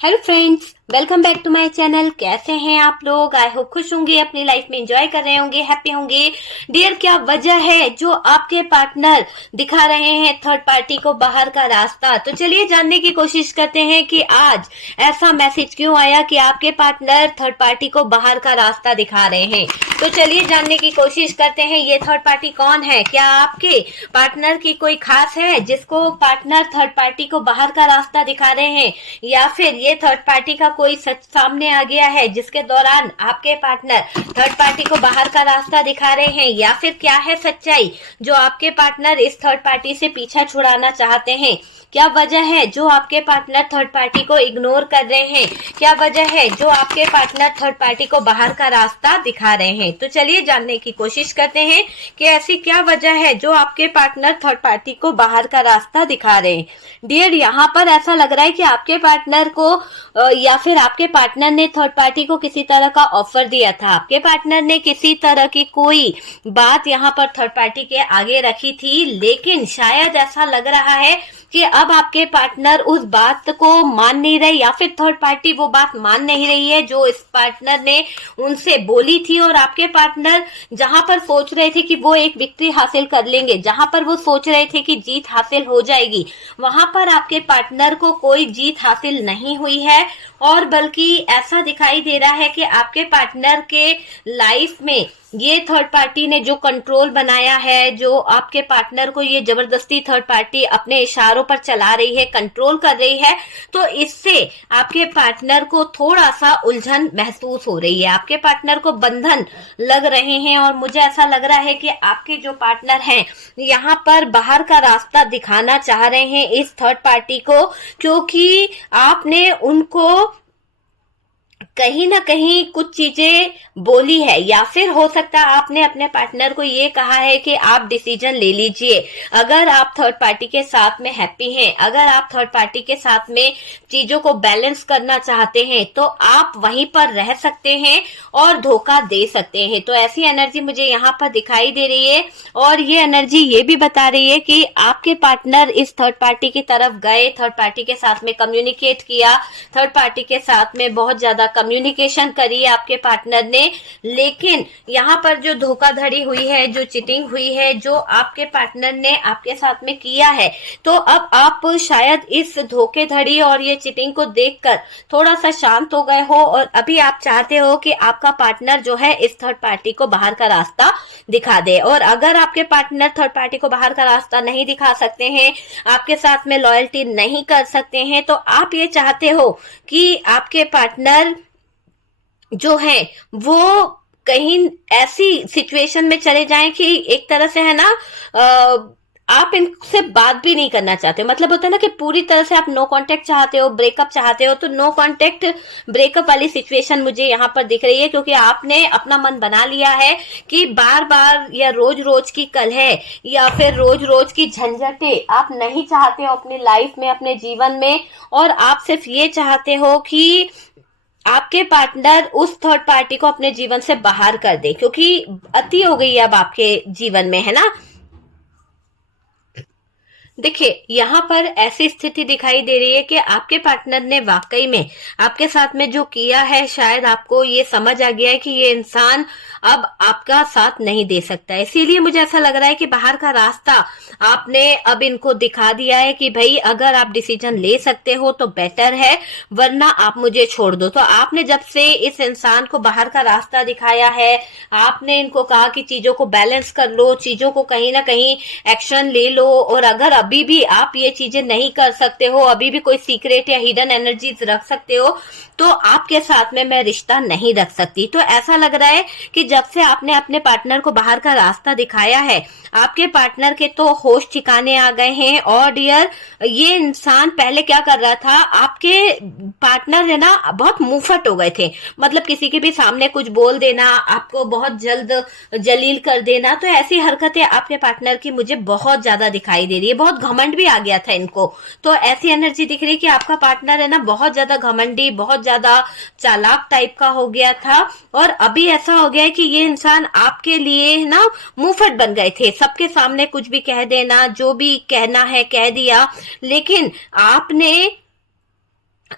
Hello friends, welcome back to my channel. कैसे हैं आप लोग? आई होप खुश होंगे, अपनी लाइफ में एंजॉय कर रहे होंगे, हैप्पी होंगे। डियर, क्या वजह है जो आपके पार्टनर दिखा रहे हैं थर्ड पार्टी को बाहर का रास्ता? तो चलिए जानने की कोशिश करते हैं कि आज ऐसा मैसेज क्यों आया कि आपके पार्टनर थर्ड पार्टी को बाहर का रास्ता दिखा रहे हैं। तो चलिए जानने की कोशिश करते हैं ये थर्ड पार्टी कौन है। क्या आपके पार्टनर की कोई खास है जिसको पार्टनर थर्ड पार्टी को बाहर का रास्ता दिखा रहे हैं, या फिर ये थर्ड पार्टी का कोई सच सामने आ गया है जिसके दौरान आपके पार्टनर थर्ड पार्टी को बाहर का रास्ता दिखा रहे हैं, या फिर क्या है सच्चाई जो आपके पार्टनर इस थर्ड पार्टी से पीछा छुड़ाना चाहते हैं? क्या वजह है जो आपके पार्टनर थर्ड पार्टी को इग्नोर कर रहे हैं? क्या वजह है जो आपके पार्टनर थर्ड पार्टी को बाहर का रास्ता दिखा रहे हैं? तो चलिए जानने की कोशिश करते हैं कि ऐसी क्या वजह है जो आपके पार्टनर थर्ड पार्टी को बाहर का रास्ता दिखा रहे हैं। डियर, यहाँ पर ऐसा लग रहा है कि आपके पार्टनर को या फिर आपके पार्टनर ने थर्ड पार्टी को किसी तरह का ऑफर दिया था। आपके पार्टनर ने किसी तरह की कोई बात यहाँ पर थर्ड पार्टी के आगे रखी थी, लेकिन शायद ऐसा लग रहा है कि अब आपके पार्टनर उस बात को मान नहीं रहे, या फिर थर्ड पार्टी वो बात मान नहीं रही है जो इस पार्टनर ने उनसे बोली थी। और आपके पार्टनर जहां पर सोच रहे थे कि वो एक विक्ट्री हासिल कर लेंगे, जहां पर वो सोच रहे थे कि जीत हासिल हो जाएगी, वहां पर आपके पार्टनर को कोई जीत हासिल नहीं हुई है। और बल्कि ऐसा दिखाई दे रहा है कि आपके पार्टनर के लाइफ में ये थर्ड पार्टी ने जो कंट्रोल बनाया है, जो आपके पार्टनर को ये जबरदस्ती थर्ड पार्टी अपने इशारों पर चला रही है, कंट्रोल कर रही है, तो इससे आपके पार्टनर को थोड़ा सा उलझन महसूस हो रही है, आपके पार्टनर को बंधन लग रहे हैं। और मुझे ऐसा लग रहा है कि आपके जो पार्टनर हैं यहाँ पर बाहर का रास्ता दिखाना चाह रहे हैं इस थर्ड पार्टी को, क्योंकि आपने उनको कहीं ना कहीं कुछ चीजें बोली है, या फिर हो सकता है आपने अपने पार्टनर को ये कहा है कि आप डिसीजन ले लीजिए। अगर आप थर्ड पार्टी के साथ में हैप्पी हैं, अगर आप थर्ड पार्टी के साथ में चीजों को बैलेंस करना चाहते हैं, तो आप वहीं पर रह सकते हैं और धोखा दे सकते हैं। तो ऐसी एनर्जी मुझे यहाँ पर दिखाई दे रही है। और ये एनर्जी ये भी बता रही है कि आपके पार्टनर इस थर्ड पार्टी की तरफ गए, थर्ड पार्टी के साथ में कम्युनिकेट किया, थर्ड पार्टी के साथ में बहुत ज्यादा कम्युनिकेशन करी है आपके पार्टनर ने, लेकिन यहाँ पर जो धोखाधड़ी हुई है, जो चीटिंग हुई है, जो आपके पार्टनर ने आपके साथ में किया है, तो अब आप शायद इस धोखेधड़ी और ये चीटिंग को देखकर थोड़ा सा शांत हो गए हो, और अभी आप चाहते हो कि आपका पार्टनर जो है इस थर्ड पार्टी को बाहर का रास्ता दिखा दे। और अगर आपके पार्टनर थर्ड पार्टी को बाहर का रास्ता नहीं दिखा सकते हैं, आपके साथ में लॉयल्टी नहीं कर सकते हैं, तो आप ये चाहते हो कि आपके पार्टनर जो है वो कहीं ऐसी सिचुएशन में चले जाएं कि एक तरह से है ना, आप इनसे बात भी नहीं करना चाहते। मतलब होता है ना कि पूरी तरह से आप नो कांटेक्ट चाहते हो, ब्रेकअप चाहते हो। तो नो कांटेक्ट ब्रेकअप वाली सिचुएशन मुझे यहाँ पर दिख रही है, क्योंकि आपने अपना मन बना लिया है कि बार बार या रोज रोज की कलह या फिर रोज रोज की झंझटें आप नहीं चाहते हो अपनी लाइफ में, अपने जीवन में। और आप सिर्फ ये चाहते हो कि आपके पार्टनर उस थर्ड पार्टी को अपने जीवन से बाहर कर दे, क्योंकि अति हो गई है अब आपके जीवन में, है ना। देखिए, यहाँ पर ऐसी स्थिति दिखाई दे रही है कि आपके पार्टनर ने वाकई में आपके साथ में जो किया है, शायद आपको ये समझ आ गया है कि ये इंसान अब आपका साथ नहीं दे सकता है। इसीलिए मुझे ऐसा लग रहा है कि बाहर का रास्ता आपने अब इनको दिखा दिया है कि भाई अगर आप डिसीजन ले सकते हो तो बेटर है, वरना आप मुझे छोड़ दो। तो आपने जब से इस इंसान को बाहर का रास्ता दिखाया है, आपने इनको कहा कि चीजों को बैलेंस कर लो, चीजों को कहीं ना कहीं एक्शन ले लो, और अगर अभी भी आप ये चीजें नहीं कर सकते हो, अभी भी कोई सीक्रेट या हिडन एनर्जीज रख सकते हो, तो आपके साथ में मैं रिश्ता नहीं रख सकती। तो ऐसा लग रहा है कि जब से आपने अपने पार्टनर को बाहर का रास्ता दिखाया है, आपके पार्टनर के तो होश ठिकाने आ गए हैं। और डियर, ये इंसान पहले क्या कर रहा था, आपके पार्टनर है ना बहुत मुंहफट हो गए थे। मतलब किसी के भी सामने कुछ बोल देना, आपको बहुत जल्द जलील कर देना, तो ऐसी हरकतें आपके पार्टनर की मुझे बहुत ज्यादा दिखाई दे रही है। बहुत घमंड भी आ गया था इनको। तो ऐसी एनर्जी दिख रही है कि आपका पार्टनर है ना बहुत ज्यादा घमंडी, बहुत ज्यादा चालाक टाइप का हो गया था। और अभी ऐसा हो गया है कि ये इंसान आपके लिए ना मुंहफट बन गए थे, सबके सामने कुछ भी कह देना, जो भी कहना है कह दिया। लेकिन आपने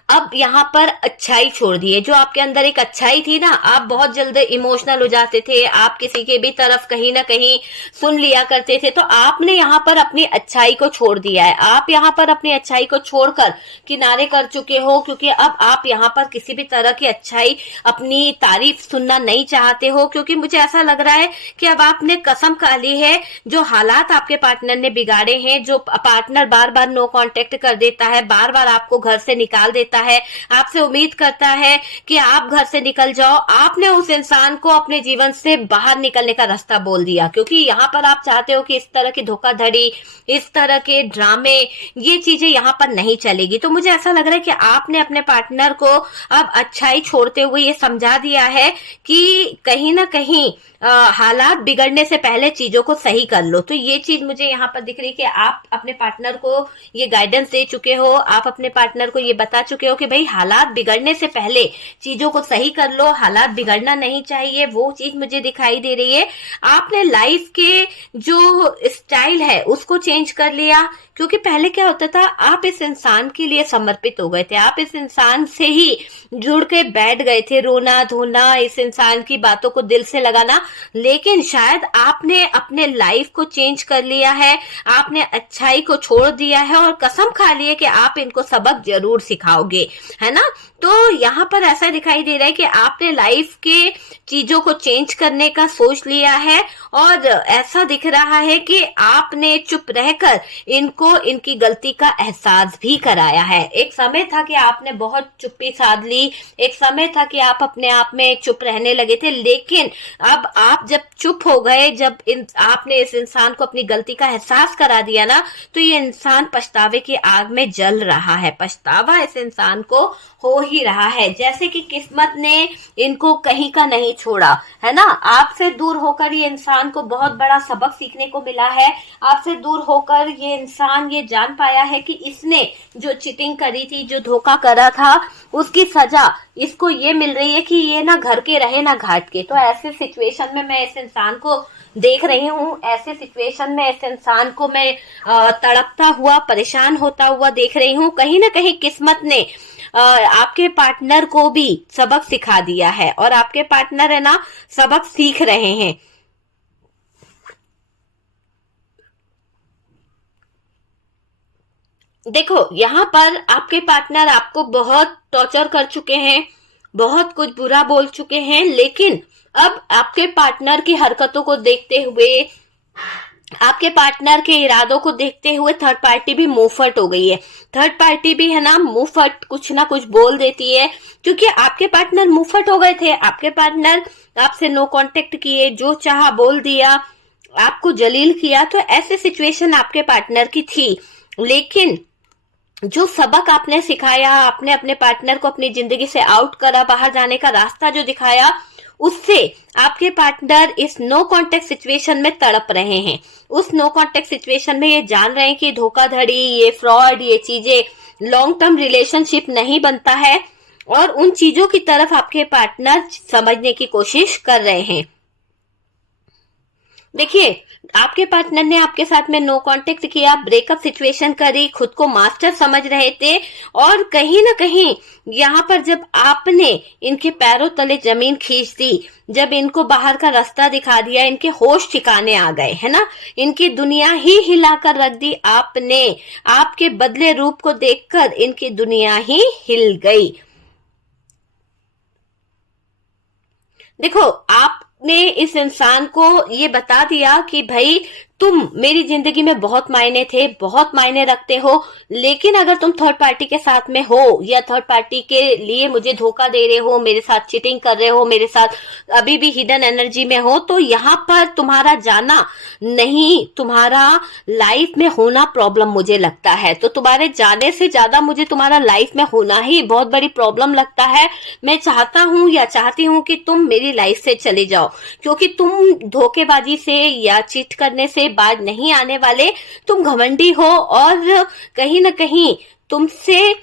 अब यहाँ पर अच्छाई छोड़ दी है। जो आपके अंदर एक अच्छाई थी ना, आप बहुत जल्द इमोशनल हो जाते थे, आप किसी के भी तरफ कहीं ना कहीं सुन लिया करते थे, तो आपने यहाँ पर अपनी अच्छाई को छोड़ दिया है। आप यहाँ पर अपनी अच्छाई को छोड़कर किनारे कर चुके हो, क्योंकि अब आप यहाँ पर किसी भी तरह की अच्छाई, अपनी तारीफ सुनना नहीं चाहते हो, क्योंकि मुझे ऐसा लग रहा है कि अब आपने कसम खा ली है। जो हालात आपके पार्टनर ने बिगाड़े हैं, जो पार्टनर बार बार नो कांटेक्ट कर देता है, बार बार आपको घर से निकाल देता है, आपसे उम्मीद करता है कि आप घर से निकल जाओ, आपने उस इंसान को अपने जीवन से बाहर निकलने का रास्ता बोल दिया, क्योंकि यहाँ पर आप चाहते हो कि इस तरह की धोखाधड़ी, इस तरह के ड्रामे, ये चीजें यहाँ पर नहीं चलेगी। तो मुझे ऐसा लग रहा है कि आपने अपने पार्टनर को अब अच्छाई छोड़ते हुए ये समझा दिया है कि कहीं ना कहीं हालात बिगड़ने से पहले चीजों को सही कर लो। तो ये चीज मुझे यहाँ पर दिख रही है कि आप अपने पार्टनर को ये गाइडेंस दे चुके हो, आप अपने पार्टनर को ये बता चुके हो कि भाई हालात बिगड़ने से पहले चीजों को सही कर लो, हालात बिगड़ना नहीं चाहिए, वो चीज मुझे दिखाई दे रही है। आपने लाइफ के जो स्टाइल है उसको चेंज कर लिया, क्योंकि पहले क्या होता था, आप इस इंसान के लिए समर्पित हो गए थे, आप इस इंसान से ही जुड़ के बैठ गए थे, रोना धोना, इस इंसान की बातों को दिल से लगाना। लेकिन शायद आपने अपने लाइफ को चेंज कर लिया है, आपने अच्छाई को छोड़ दिया है और कसम खा ली है कि आप इनको सबक जरूर सिखाओगे, है ना। तो यहाँ पर ऐसा दिखाई दे रहा है कि आपने लाइफ के चीजों को चेंज करने का सोच लिया है, और ऐसा दिख रहा है कि आपने चुप रहकर इनको इनकी गलती का एहसास भी कराया है। एक समय था कि आपने बहुत चुप्पी साध ली, एक समय था कि आप अपने आप में चुप रहने लगे थे, लेकिन अब आप जब चुप हो गए, जब आपने इस इंसान को अपनी गलती का एहसास करा दिया ना, तो ये इंसान पछतावे की आग में जल रहा है, पछतावा इस इंसान को हो ही रहा है, जैसे कि किस्मत ने इनको कहीं का नहीं छोड़ा, है ना। आपसे दूर होकर ये इंसान को बहुत बड़ा सबक सीखने को मिला है। आपसे दूर होकर ये इंसान ये जान पाया है कि इसने जो चीटिंग करी थी, जो धोखा करा था, उसकी सजा इसको ये मिल रही है कि ये ना घर के रहे ना घाट के। तो ऐसे सिचुएशन में मैं इस इंसान को देख रही हूँ, ऐसे सिचुएशन में इस इंसान को मैं तड़पता हुआ, परेशान होता हुआ देख रही हूँ। कहीं ना कहीं किस्मत ने आपके पार्टनर को भी सबक सिखा दिया है, और आपके पार्टनर है ना सबक सीख रहे हैं। देखो, यहाँ पर आपके पार्टनर आपको बहुत टॉर्चर कर चुके हैं, बहुत कुछ बुरा बोल चुके हैं, लेकिन अब आपके पार्टनर की हरकतों को देखते हुए, आपके पार्टनर के इरादों को देखते हुए थर्ड पार्टी भी मुंहफट हो गई है। थर्ड पार्टी भी है ना मुंहफट कुछ ना कुछ बोल देती है, क्योंकि आपके पार्टनर मुंहफट हो गए थे। आपके पार्टनर आपसे नो कांटेक्ट किए, जो चाहा बोल दिया, आपको जलील किया। तो ऐसे सिचुएशन आपके पार्टनर की थी, लेकिन जो सबक आपने सिखाया, आपने अपने पार्टनर को अपनी जिंदगी से आउट करा, बाहर जाने का रास्ता जो दिखाया, उससे आपके पार्टनर इस नो कांटेक्ट सिचुएशन में तड़प रहे हैं। उस नो कांटेक्ट सिचुएशन में ये जान रहे हैं कि धोखाधड़ी, ये फ्रॉड, ये चीजें लॉन्ग टर्म रिलेशनशिप नहीं बनता है, और उन चीजों की तरफ आपके पार्टनर समझने की कोशिश कर रहे हैं। देखिए, आपके पार्टनर ने आपके साथ में नो कांटेक्ट किया, ब्रेकअप सिचुएशन करी, खुद को मास्टर समझ रहे थे, और कहीं ना कहीं यहाँ पर जब आपने इनके पैरों तले जमीन खींच दी, जब इनको बाहर का रास्ता दिखा दिया, इनके होश ठिकाने आ गए, है ना, इनकी दुनिया ही हिलाकर रख दी आपने। आपके बदले रूप को देखकर इनकी दुनिया ही हिल गई। देखो, आपने इस इंसान को ये बता दिया कि भाई तुम मेरी जिंदगी में बहुत मायने थे, बहुत मायने रखते हो, लेकिन अगर तुम थर्ड पार्टी के साथ में हो, या थर्ड पार्टी के लिए मुझे धोखा दे रहे हो, मेरे साथ चीटिंग कर रहे हो, मेरे साथ अभी भी हिडन एनर्जी में हो, तो यहाँ पर तुम्हारा जाना नहीं, तुम्हारा लाइफ में होना प्रॉब्लम मुझे लगता है। तो तुम्हारे जाने से ज्यादा मुझे तुम्हारा लाइफ में होना ही बहुत बड़ी प्रॉब्लम लगता है। मैं चाहता हूँ या चाहती हूँ कि तुम मेरी लाइफ से चले जाओ, क्योंकि तुम धोखेबाजी से या चीट करने से बाज नहीं आने वाले। तुम घमंडी हो, और कहीं ना कहीं तुमसे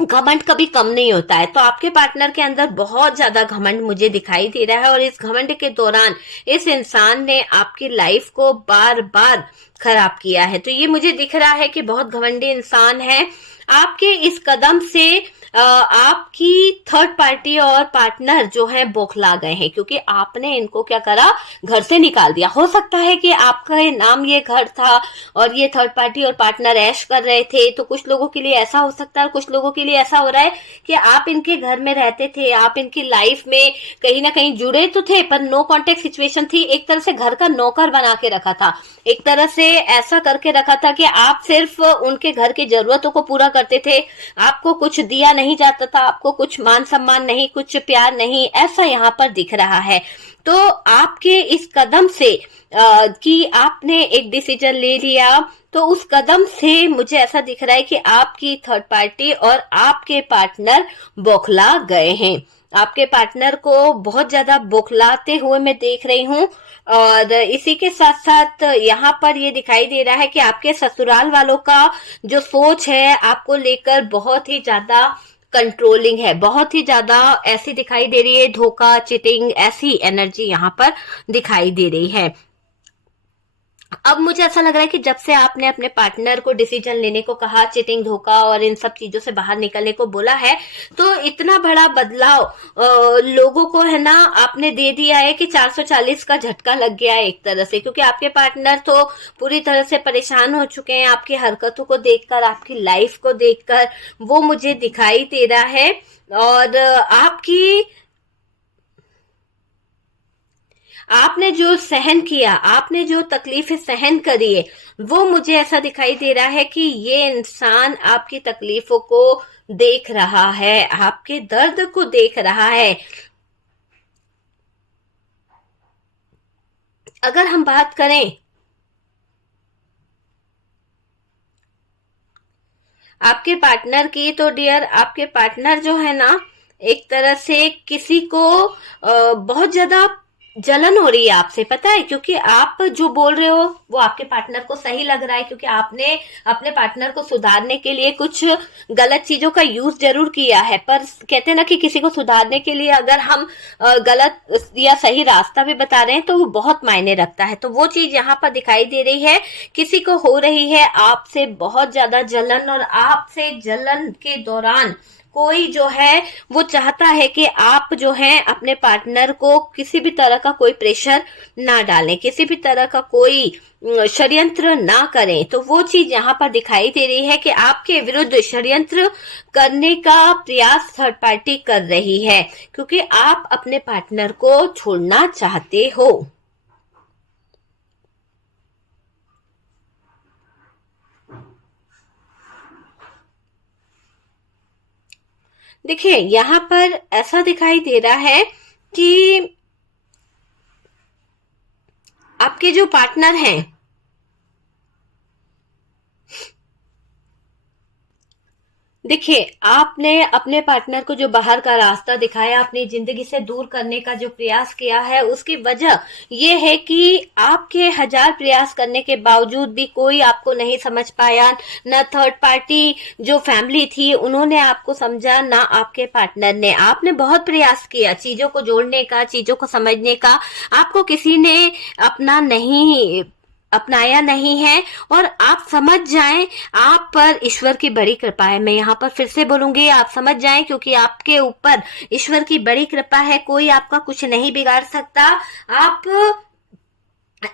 घमंड कभी कम नहीं होता है। तो आपके पार्टनर के अंदर बहुत ज्यादा घमंड मुझे दिखाई दे रहा है, और इस घमंड के दौरान इस इंसान ने आपकी लाइफ को बार बार खराब किया है। तो ये मुझे दिख रहा है कि बहुत घमंडी इंसान है। आपके इस कदम से आपकी थर्ड पार्टी और पार्टनर जो है बौखला गए हैं, क्योंकि आपने इनको क्या करा, घर से निकाल दिया। हो सकता है कि आपका नाम ये घर था और ये थर्ड पार्टी और पार्टनर ऐश कर रहे थे, तो कुछ लोगों के लिए ऐसा हो सकता है, कुछ लोगों के लिए ऐसा हो रहा है कि आप इनके घर में रहते थे, आप इनकी लाइफ में कहीं ना कहीं जुड़े तो थे, पर नो कॉन्टेक्ट सिचुएशन थी। एक तरह से घर का नौकर बना के रखा था, एक तरह से ऐसा करके रखा था कि आप सिर्फ उनके घर की जरूरतों को पूरा करते थे, आपको कुछ दिया नहीं जाता था, आपको कुछ मान सम्मान नहीं, कुछ प्यार नहीं, ऐसा यहाँ पर दिख रहा है। तो आपके इस कदम से कि आपने एक डिसीजन ले लिया, तो उस कदम से मुझे ऐसा दिख रहा है कि आपकी थर्ड पार्टी और आपके पार्टनर बौखला गए हैं। आपके पार्टनर को बहुत ज्यादा बौखलाते हुए मैं देख रही हूँ। और इसी के साथ साथ यहाँ पर ये दिखाई दे रहा है कि आपके ससुराल वालों का जो सोच है आपको लेकर बहुत ही ज्यादा कंट्रोलिंग है, बहुत ही ज्यादा ऐसी दिखाई दे रही है, धोखा, चीटिंग, ऐसी एनर्जी यहाँ पर दिखाई दे रही है। अब मुझे ऐसा लग रहा है कि जब से आपने अपने पार्टनर को डिसीजन लेने को कहा, चीटिंग, धोखा और इन सब चीजों से बाहर निकलने को बोला है, तो इतना बड़ा बदलाव लोगों को है ना आपने दे दिया है कि 440 का झटका लग गया है एक तरह से, क्योंकि आपके पार्टनर तो पूरी तरह से परेशान हो चुके हैं आपकी हरकतों को देखकर, आपकी लाइफ को देखकर, वो मुझे दिखाई दे रहा है। और आपने जो सहन किया, आपने जो तकलीफें सहन करी है, वो मुझे ऐसा दिखाई दे रहा है कि ये इंसान आपकी तकलीफों को देख रहा है, आपके दर्द को देख रहा है। अगर हम बात करें आपके पार्टनर की, तो डियर आपके पार्टनर जो है ना, एक तरह से किसी को बहुत ज्यादा जलन हो रही है आपसे, पता है, क्योंकि आप जो बोल रहे हो वो आपके पार्टनर को सही लग रहा है, क्योंकि आपने अपने पार्टनर को सुधारने के लिए कुछ गलत चीजों का यूज जरूर किया है, पर कहते हैं ना कि किसी को सुधारने के लिए अगर हम गलत या सही रास्ता भी बता रहे हैं तो वो बहुत मायने रखता है। तो वो चीज यहाँ पर दिखाई दे रही है, किसी को हो रही है आपसे बहुत ज्यादा जलन, और आपसे जलन के दौरान कोई जो है वो चाहता है कि आप जो है अपने पार्टनर को किसी भी तरह का कोई प्रेशर ना डालें, किसी भी तरह का कोई षड्यंत्र ना करें। तो वो चीज यहाँ पर दिखाई दे रही है कि आपके विरुद्ध षड्यंत्र करने का प्रयास थर्ड पार्टी कर रही है, क्योंकि आप अपने पार्टनर को छोड़ना चाहते हो। देखिए यहाँ पर ऐसा दिखाई दे रहा है कि आपके जो पार्टनर हैं, देखिए आपने अपने पार्टनर को जो बाहर का रास्ता दिखाया, अपनी जिंदगी से दूर करने का जो प्रयास किया है, उसकी वजह ये है कि आपके 1000 प्रयास करने के बावजूद भी कोई आपको नहीं समझ पाया, न थर्ड पार्टी जो फैमिली थी उन्होंने आपको समझा, ना आपके पार्टनर ने। आपने बहुत प्रयास किया चीजों को जोड़ने का, चीजों को समझने का, आपको किसी ने अपनाया नहीं है। और आप समझ जाएं, आप पर ईश्वर की बड़ी कृपा है। मैं यहाँ पर फिर से बोलूंगी, आप समझ जाएं, क्योंकि आपके ऊपर ईश्वर की बड़ी कृपा है, कोई आपका कुछ नहीं बिगाड़ सकता। आप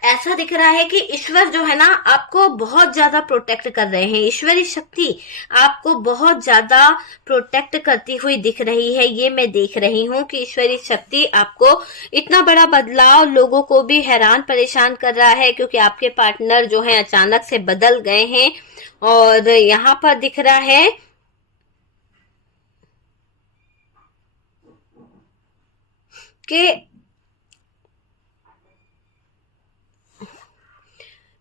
ऐसा दिख रहा है कि ईश्वर जो है ना आपको बहुत ज्यादा प्रोटेक्ट कर रहे हैं, ईश्वरी शक्ति आपको बहुत ज्यादा प्रोटेक्ट करती हुई दिख रही है। ये मैं देख रही हूँ कि ईश्वरी शक्ति आपको, इतना बड़ा बदलाव लोगों को भी हैरान परेशान कर रहा है, क्योंकि आपके पार्टनर जो है अचानक से बदल गए हैं। और यहाँ पर दिख रहा है कि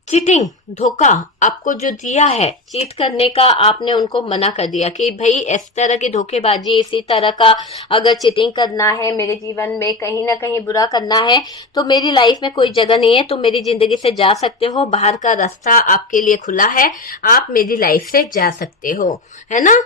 चीटिंग, धोखा आपको जो दिया है, चीट करने का आपने उनको मना कर दिया कि भाई इस तरह की धोखेबाजी, इसी तरह का अगर चीटिंग करना है, मेरे जीवन में कहीं ना कहीं बुरा करना है, तो मेरी लाइफ में कोई जगह नहीं है, तो मेरी जिंदगी से जा सकते हो, बाहर का रास्ता आपके लिए खुला है, आप मेरी लाइफ से जा सकते हो, है ना।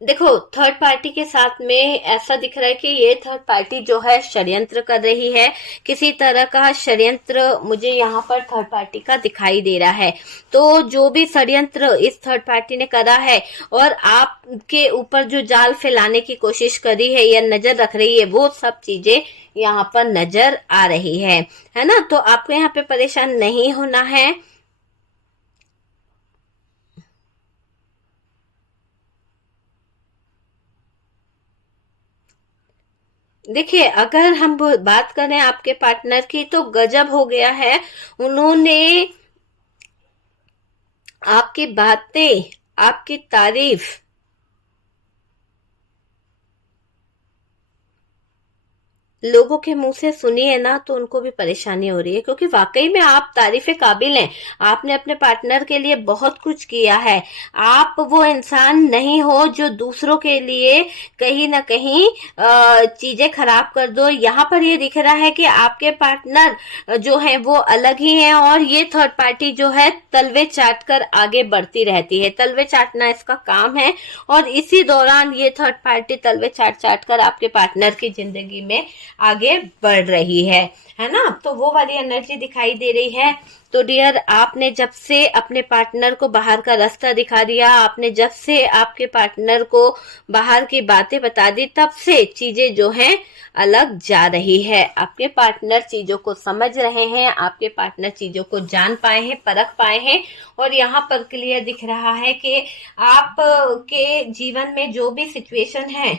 देखो, थर्ड पार्टी के साथ में ऐसा दिख रहा है कि ये थर्ड पार्टी जो है षड्यंत्र कर रही है। किसी तरह का षड्यंत्र मुझे यहाँ पर थर्ड पार्टी का दिखाई दे रहा है। तो जो भी षड्यंत्र इस थर्ड पार्टी ने करा है और आपके ऊपर जो जाल फैलाने की कोशिश करी है या नजर रख रही है, वो सब चीजें यहाँ पर नजर आ रही है ना। तो आपको यहाँ पे परेशान नहीं होना है। देखिए, अगर हम बात करें आपके पार्टनर की, तो गजब हो गया है। उन्होंने आपकी बातें, आपकी तारीफ लोगों के मुंह से सुनी है ना, तो उनको भी परेशानी हो रही है, क्योंकि वाकई में आप तारीफे काबिल हैं। आपने अपने पार्टनर के लिए बहुत कुछ किया है। आप वो इंसान नहीं हो जो दूसरों के लिए कहीं ना कहीं चीजें खराब कर दो। यहाँ पर ये दिख रहा है कि आपके पार्टनर जो है वो अलग ही हैं, और ये थर्ड पार्टी जो है तलवे चाट कर आगे बढ़ती रहती है। तलवे चाटना इसका काम है, और इसी दौरान ये थर्ड पार्टी तलवे चाट चाट कर आपके पार्टनर की जिंदगी में आगे बढ़ रही है ना। तो वो वाली एनर्जी दिखाई दे रही है। तो डियर, आपने जब से अपने पार्टनर को बाहर का रास्ता दिखा दिया, आपने जब से आपके पार्टनर को बाहर की बातें बता दी, तब से चीजें जो हैं अलग जा रही है। आपके पार्टनर चीजों को समझ रहे हैं, आपके पार्टनर चीजों को जान पाए हैं, परख पाए हैं, और यहाँ पर क्लियर दिख रहा है कि आप के जीवन में जो भी सिचुएशन है